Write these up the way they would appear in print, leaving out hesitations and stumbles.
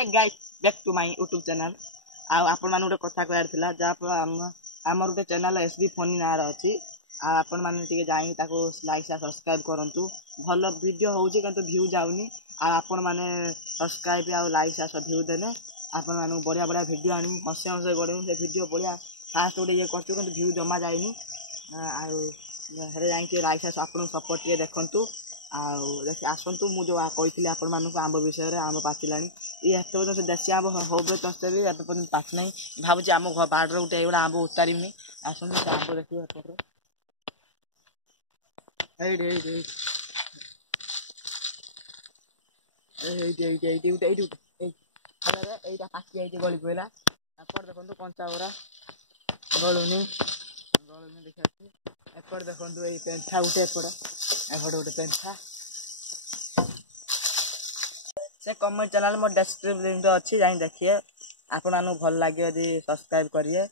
Hey guys, back to my YouTube channel. आपण मान गोटे कथा कहर थिला जहाँ आमर गोटे चैनल एसबी फनी ना अच्छी आपण मैंने टे जाई लाइक सब्सक्राइब करंतु भल वीडियो होउची किंतु व्यू जाउनी आपण मैंने सब्सक्राइब आ लाइक सब व्यू देने आपण मान बढ़िया बढ़िया वीडियो आनी हसे हसे गड़े से वीडियो बढ़िया फास्ट गोटे ये कर व्यू जमा जाइनी आरे जाइए लाइक आपन सपोर्ट टे देखु आसतु मुझे कही आपण मानक आंब विषय आंब पाचिला ये एत देसी आंब हो तस्ते भी एपर्तन पाच ना भावुँ आम बाड़ गोटे ये आंब उतारनी आसतु से आंब देखिए एटा पाची आई गली पड़ा एपट देखो कंचा गुरा गलुनी गलुनी देखिए एपट देखो ये पेंथा गोटे एपट गोटे पेंथा से कमेंट चैनल मो डिस्क्रिप्शन लिंक अच्छी जाई देखिए आपण मानू भल लगे यदि सब्सक्राइब करिए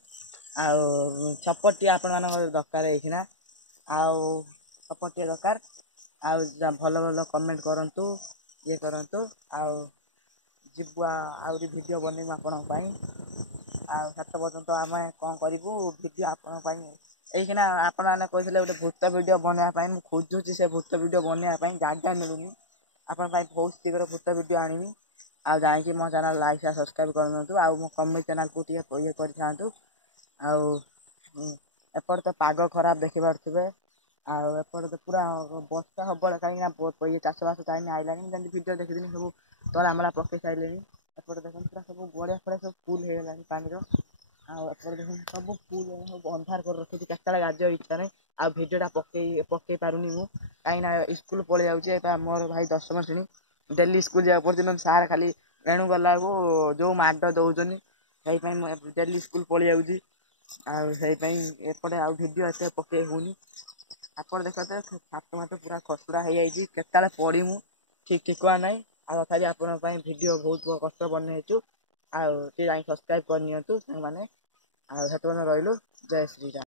आउ सपोर्ट आपण मान दरकार एखिना आउ सपोर्ट दरकार आउ भल भल कमेंट करंतु ये करंतु आउ जीव आउरी वीडियो बनेबु आपण पई आउ 7 पर्यंत आमे कोन करिवु वीडियो आपण पई एखिना आपण माने कहथिले गोटे भूत वीडियो बनेबा पई मु खोजुची से भूत वीडियो बनेबा पई जागा मिलुनी आपण पई बहुत शीघ्र भूत वीडियो आनिमी आ जाई मो चैनल लाइक सब्सक्राइब करनतु आ मो कमेंट चैनल को ये करथांतु आ एपट तो पाग खराब देखि पारथुबे आ एपट तो पूरा बस्ता हबळ काई ना ये चाष बास टाइम आइलानी जंदी वीडियो देखिदिनी सब तोला हमरा पके साइलेनी एपट देखन पूरा सब गोड़िया फड़े सब फुल हे गेलानी पानी रो आ एपट देखन सब फुल सब अंधार कर रखि केतला गाजो इच्छा नै आ वीडियोटा पके पारुनी मु काई ना स्कूल पळे जाउची एटा मोर भाई 10वीं श्रेणी डेली स्कूल जा पड़ती सार खाली एणु गला को जो माड दौचनी से डेली स्कूल पड़ी जाऊँगी आते आ भिडियो एत पके होनी आप देखते हाथ माथ पूरा खसड़ा हो जाए केतले पड़ू ठीक ठिका ना आ तथापि आपण भिडियो बहुत कष्ट बनईचु आ सब्सक्राइब करनी मैंने आ रही जय श्री राम।